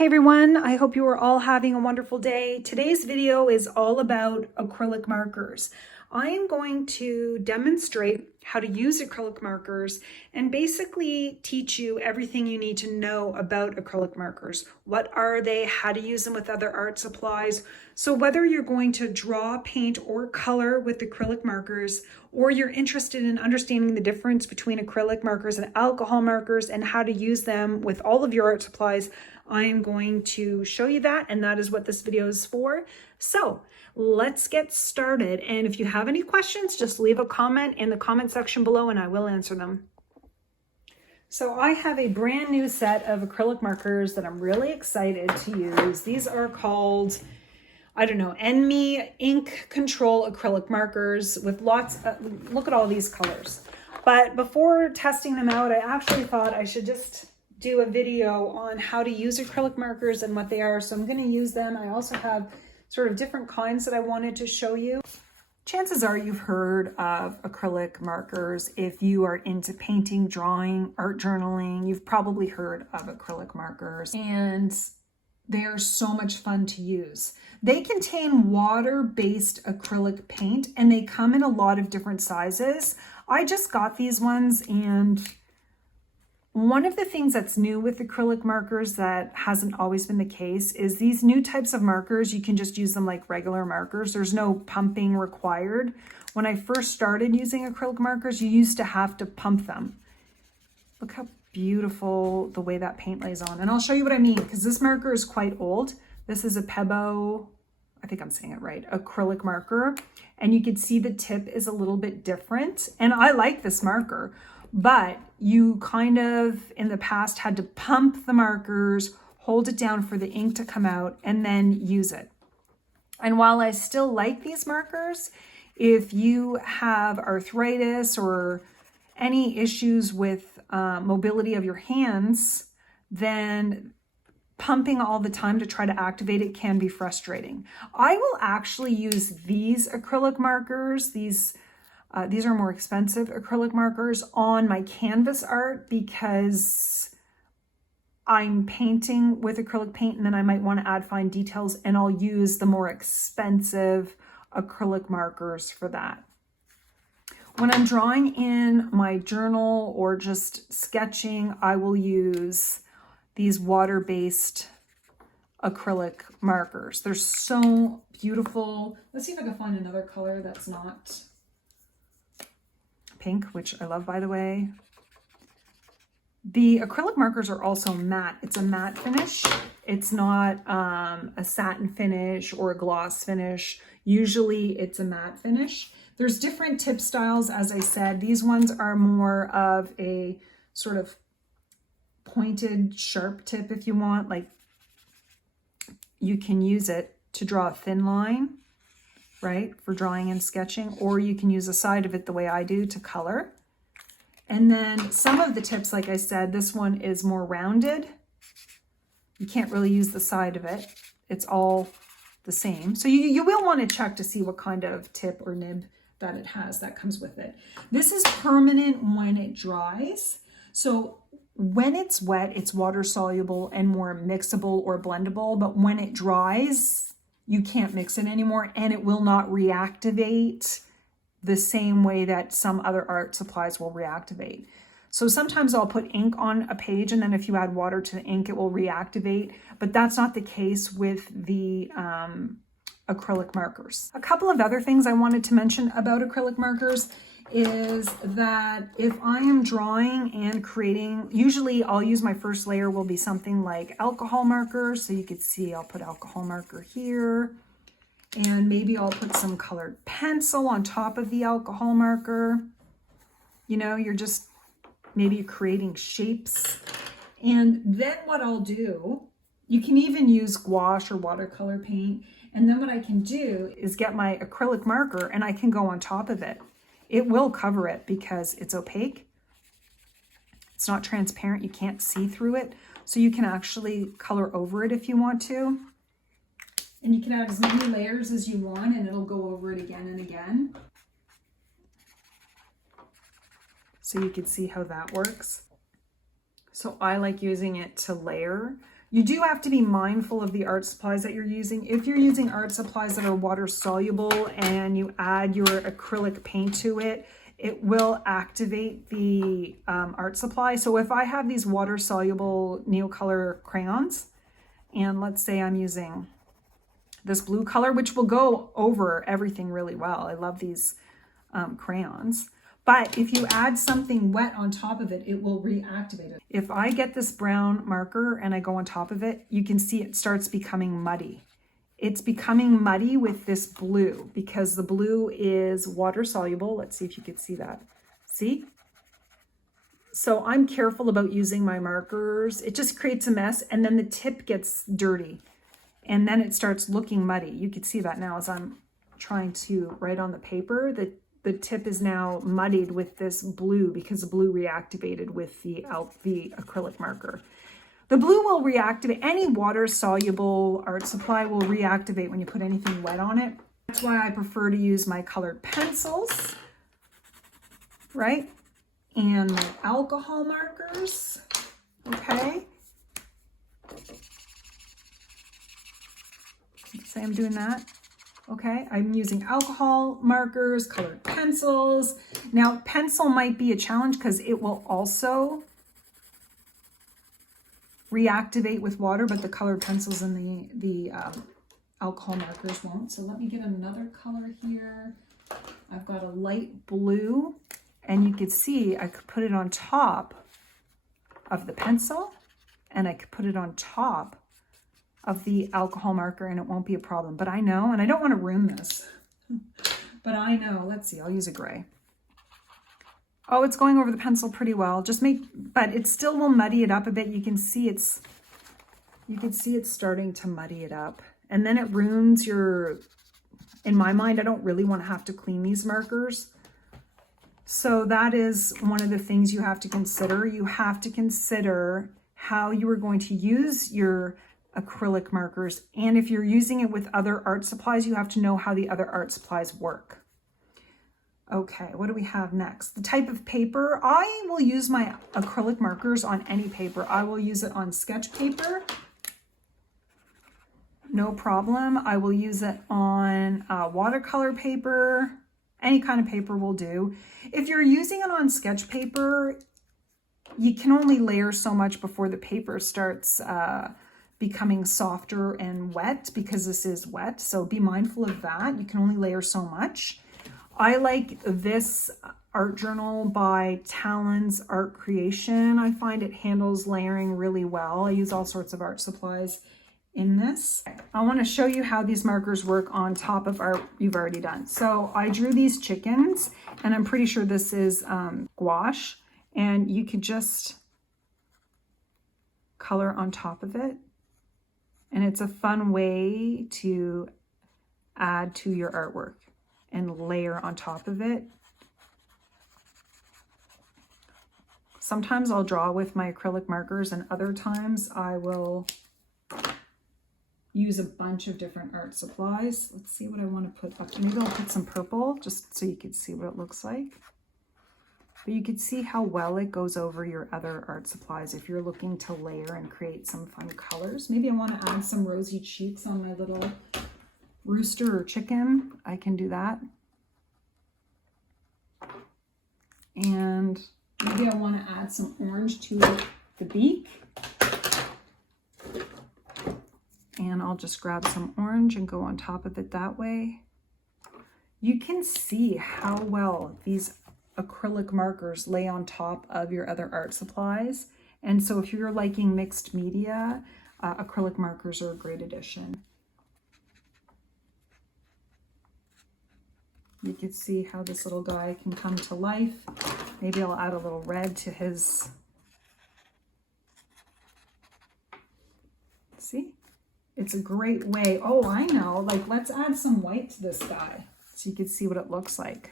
Hey everyone, I hope you are all having a wonderful day. Today's video is all about acrylic markers. I am going to demonstrate how to use acrylic markers and basically teach you everything you need to know about acrylic markers. What are they? How to use them with other art supplies. So whether you're going to draw, paint, or color with acrylic markers, or you're interested in understanding the difference between acrylic markers and alcohol markers and how to use them with all of your art supplies, I am going to show you that, and that is what this video is for. So let's get started. And if you have any questions, just leave a comment in the comment section below and I will answer them. So I have a brand new set of acrylic markers that I'm really excited to use. These are called, I don't know, Enemy Ink Control acrylic markers with lots of, look at all these colors. But before testing them out, I actually thought I should just do a video on how to use acrylic markers and what they are. So I'm going to use them. I also have sort of different kinds that I wanted to show you. Chances are you've heard of acrylic markers. If you are into painting, drawing, art journaling, you've probably heard of acrylic markers, and they are so much fun to use. They contain water-based acrylic paint and they come in a lot of different sizes. I just got these ones, and one of the things that's new with acrylic markers that hasn't always been the case is these new types of markers, you can just use them like regular markers. There's no pumping required. When I first started using acrylic markers, you used to have to pump them. Look how beautiful the way that paint lays on. And I'll show you what I mean, because this marker is quite old. This is a Pebo, I think I'm saying it right, acrylic marker. And you can see the tip is a little bit different. And I like this marker, but you kind of in the past had to pump the markers, hold it down for the ink to come out, and then use it. And while I still like these markers, if you have arthritis or any issues with mobility of your hands, then pumping all the time to try to activate it can be frustrating. I will actually use these acrylic markers, these are more expensive acrylic markers, on my canvas art because I'm painting with acrylic paint and then I might want to add fine details, and I'll use the more expensive acrylic markers for that. When I'm drawing in my journal or just sketching, I will use these water-based acrylic markers. They're so beautiful. Let's see if I can find another color that's not pink, which I love, by the way. The acrylic markers are also matte. It's a matte finish. It's not a satin finish or a gloss finish. Usually it's a matte finish. There's different tip styles, as I said. These ones are more of a sort of pointed, sharp tip if you want. Like, you can use it to draw a thin line, right, for drawing and sketching, or you can use a side of it the way I do to color. And then some of the tips, like I said, this one is more rounded. You can't really use the side of it. It's all the same. So you will want to check to see what kind of tip or nib that it has that comes with it. This is permanent when it dries. So when it's wet, it's water soluble and more mixable or blendable, but when it dries, you can't mix it anymore, and it will not reactivate the same way that some other art supplies will reactivate. So sometimes I'll put ink on a page, and then if you add water to the ink, it will reactivate, but that's not the case with the acrylic markers. A couple of other things I wanted to mention about acrylic markers is that if I am drawing and creating, usually I'll use my first layer will be something like alcohol marker. So you can see I'll put alcohol marker here, and maybe I'll put some colored pencil on top of the alcohol marker. You know, you're just maybe creating shapes. And then what I'll do, you can even use gouache or watercolor paint. And then what I can do is get my acrylic marker and I can go on top of it. It will cover it because it's opaque. It's not transparent. You can't see through it. So you can actually color over it if you want to. And you can add as many layers as you want and it'll go over it again and again. So you can see how that works. So I like using it to layer You do have to be mindful of the art supplies that you're using. If you're using art supplies that are water soluble and you add your acrylic paint to it, it will activate the art supply. So if I have these water soluble Neocolor crayons, and let's say I'm using this blue color, which will go over everything really well. I love these crayons. But if you add something wet on top of it, it will reactivate it. If I get this brown marker and I go on top of it, you can see it starts becoming muddy. It's becoming muddy with this blue because the blue is water soluble. Let's see if you can see that. See? So I'm careful about using my markers. It just creates a mess, and then the tip gets dirty and then it starts looking muddy. You can see that now as I'm trying to write on the paper. The tip is now muddied with this blue because the blue reactivated with the acrylic marker. The blue will reactivate. Any water soluble art supply will reactivate when you put anything wet on it. That's why I prefer to use my colored pencils, right? And my alcohol markers, okay? Say I'm doing that. Okay, I'm using alcohol markers, colored pencils. Now, pencil might be a challenge because it will also reactivate with water, but the colored pencils and the alcohol markers won't. So let me get another color here. I've got a light blue, and you can see I could put it on top of the pencil, and I could put it on top of the alcohol marker, and it won't be a problem. But I know, and I don't want to ruin this, but I know, let's see, I'll use a gray. Oh, it's going over the pencil pretty well. But it still will muddy it up a bit. You can see it's starting to muddy it up. And then it ruins in my mind, I don't really want to have to clean these markers. So that is one of the things you have to consider. You have to consider how you are going to use your acrylic markers, and if you're using it with other art supplies, you have to know how the other art supplies work. Okay, what do we have next? The type of paper. I will use my acrylic markers on any paper. I will use it on sketch paper, no problem. I will use it on watercolor paper. Any kind of paper will do. If you're using it on sketch paper, you can only layer so much before the paper starts becoming softer and wet, because this is wet. So be mindful of that. You can only layer so much. I like this art journal by Talon's Art Creation. I find it handles layering really well. I use all sorts of art supplies in this. I want to show you how these markers work on top of art you've already done. So I drew these chickens, and I'm pretty sure this is gouache, and you could just color on top of it. And it's a fun way to add to your artwork and layer on top of it. Sometimes I'll draw with my acrylic markers, and other times I will use a bunch of different art supplies. Let's see what I want to put up. Maybe I'll put some purple just so you can see what it looks like. But you can see how well it goes over your other art supplies if you're looking to layer and create some fun colors. Maybe I want to add some rosy cheeks on my little rooster or chicken. I can do that. And maybe I want to add some orange to the beak. And I'll just grab some orange and go on top of it that way. You can see how well these acrylic markers lay on top of your other art supplies. And so if you're liking mixed media, acrylic markers are a great addition. You can see how this little guy can come to life. Maybe I'll add a little red to his. See? It's a great way. Oh, I know. Like, let's add some white to this guy so you can see what it looks like.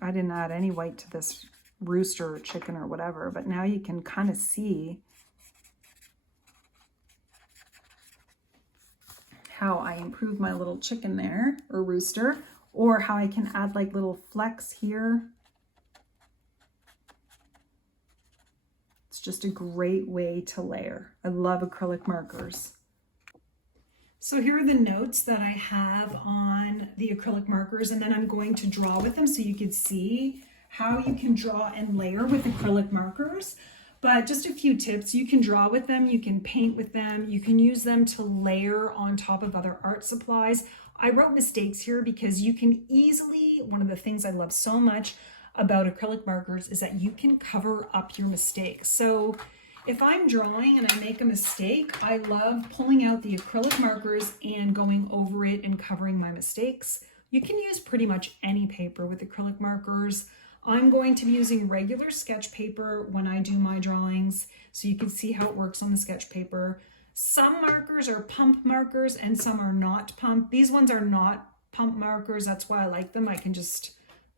I didn't add any white to this rooster or chicken or whatever, but now you can kind of see how I improve my little chicken there, or rooster, or how I can add like little flecks here. just a great way to layer. I love acrylic markers. So here are the notes that I have on the acrylic markers, and then I'm going to draw with them so you can see how you can draw and layer with acrylic markers. But just a few tips: you can draw with them, you can paint with them, you can use them to layer on top of other art supplies. I wrote mistakes here because you can easily, one of the things I love so much about acrylic markers is that you can cover up your mistakes. So if I'm drawing and I make a mistake, I love pulling out the acrylic markers and going over it and covering my mistakes. You can use pretty much any paper with acrylic markers. I'm going to be using regular sketch paper when I do my drawings, so you can see how it works on the sketch paper. Some markers are pump markers and some are not pump. These ones are not pump markers. That's why I like them. I can just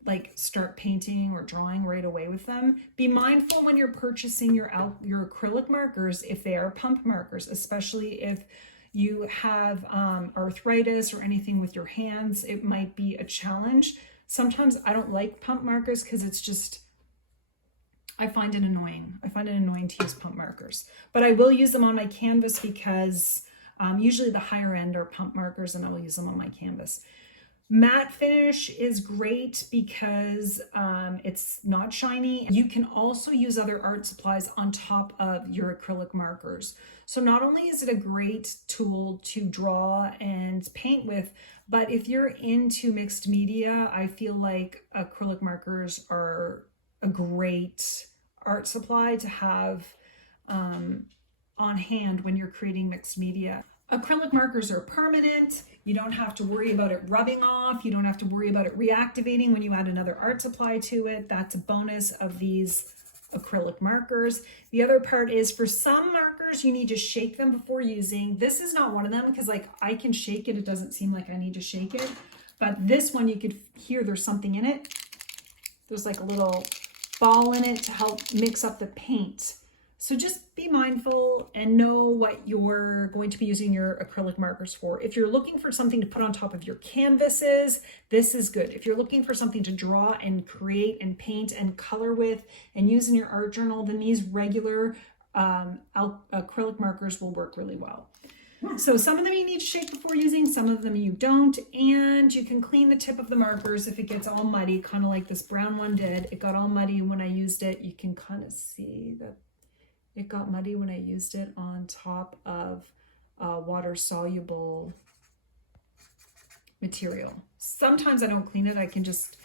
like start painting or drawing right away with them. Be mindful when you're purchasing your acrylic markers if they are pump markers, especially if you have arthritis or anything with your hands. It might be a challenge. Sometimes I don't like pump markers because it's just, I find it annoying. I find it annoying to use pump markers, but I will use them on my canvas because usually the higher end are pump markers and I will use them on my canvas. Matte finish is great because it's not shiny. You can also use other art supplies on top of your acrylic markers. So not only is it a great tool to draw and paint with, but if you're into mixed media, I feel like acrylic markers are a great art supply to have on hand when you're creating mixed media. Acrylic markers are permanent. You don't have to worry about it rubbing off. You don't have to worry about it reactivating when you add another art supply to it. That's a bonus of these acrylic markers. The other part is for some markers, you need to shake them before using. This is not one of them because like I can shake it. It doesn't seem like I need to shake it. But this one, you could hear there's something in it. There's like a little ball in it to help mix up the paint. So just be mindful and know what you're going to be using your acrylic markers for. If you're looking for something to put on top of your canvases, this is good. If you're looking for something to draw and create and paint and color with and use in your art journal, then these regular acrylic markers will work really well. So some of them you need to shake before using, some of them you don't, and you can clean the tip of the markers if it gets all muddy, kind of like this brown one did. It got all muddy when I used it. You can kind of see that it got muddy when I used it on top of water-soluble material. Sometimes I don't clean it. I can just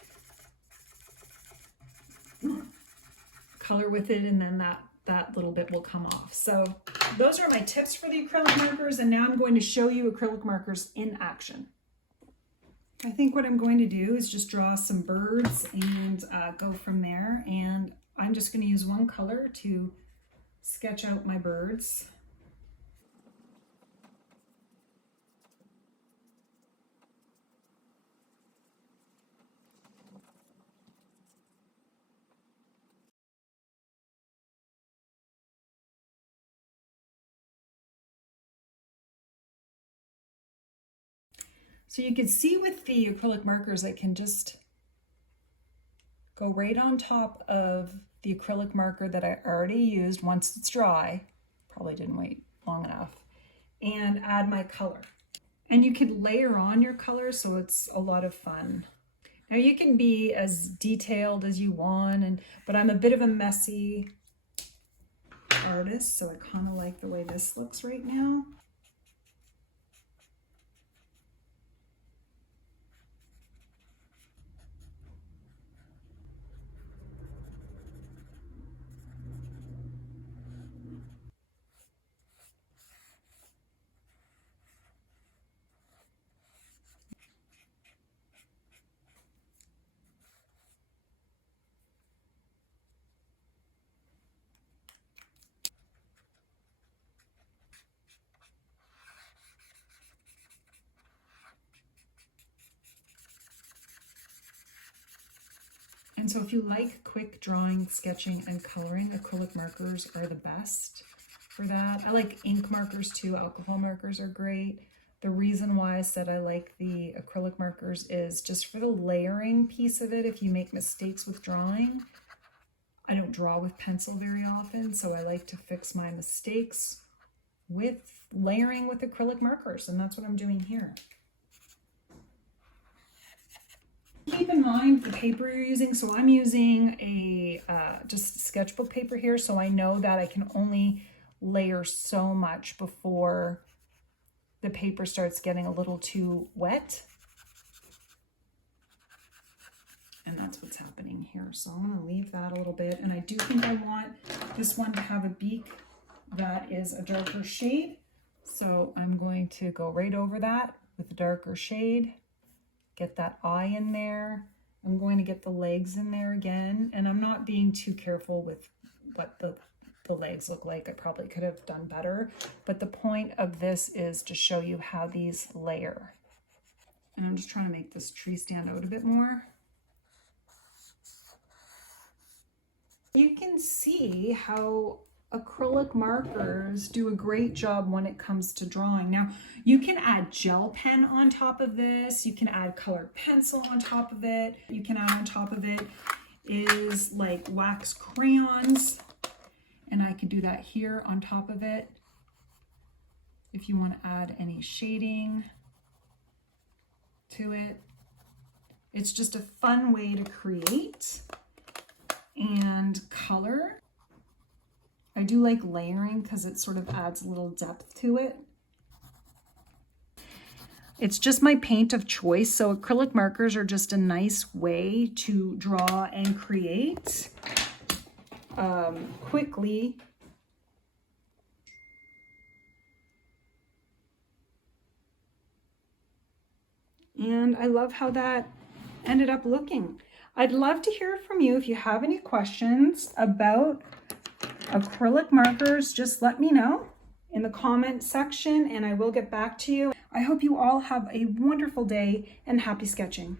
color with it and then that little bit will come off. So those are my tips for the acrylic markers, and now I'm going to show you acrylic markers in action. I think what I'm going to do is just draw some birds and go from there, and I'm just going to use one color to sketch out my birds. So you can see with the acrylic markers, I can just go right on top of the acrylic marker that I already used once it's dry, probably didn't wait long enough, and add my color. And you can layer on your color, so it's a lot of fun. Now you can be as detailed as you want, but I'm a bit of a messy artist, so I kind of like the way this looks right now. And so if you like quick drawing, sketching, and coloring, acrylic markers are the best for that. I like ink markers too. Alcohol markers are great. The reason why I said I like the acrylic markers is just for the layering piece of it. If you make mistakes with drawing, I don't draw with pencil very often, so I like to fix my mistakes with layering with acrylic markers, and that's what I'm doing here. Keep in mind the paper you're using. So I'm using a just sketchbook paper here, so I know that I can only layer so much before the paper starts getting a little too wet. And that's what's happening here. So I'm gonna leave that a little bit. And I do think I want this one to have a beak that is a darker shade. So I'm going to go right over that with a darker shade, get that eye in there. I'm going to get the legs in there again. And I'm not being too careful with what the legs look like. I probably could have done better. But the point of this is to show you how these layer. And I'm just trying to make this tree stand out a bit more. You can see how acrylic markers do a great job when it comes to drawing. Now, you can add gel pen on top of this. You can add colored pencil on top of it. You can add on top of it is like wax crayons. And I could do that here on top of it. If you want to add any shading to it. It's just a fun way to create and color. I do like layering because it sort of adds a little depth to it. It's just my paint of choice, so acrylic markers are just a nice way to draw and create quickly. And I love how that ended up looking. I'd love to hear from you. If you have any questions about acrylic markers, just let me know in the comment section and I will get back to you. I hope you all have a wonderful day and happy sketching.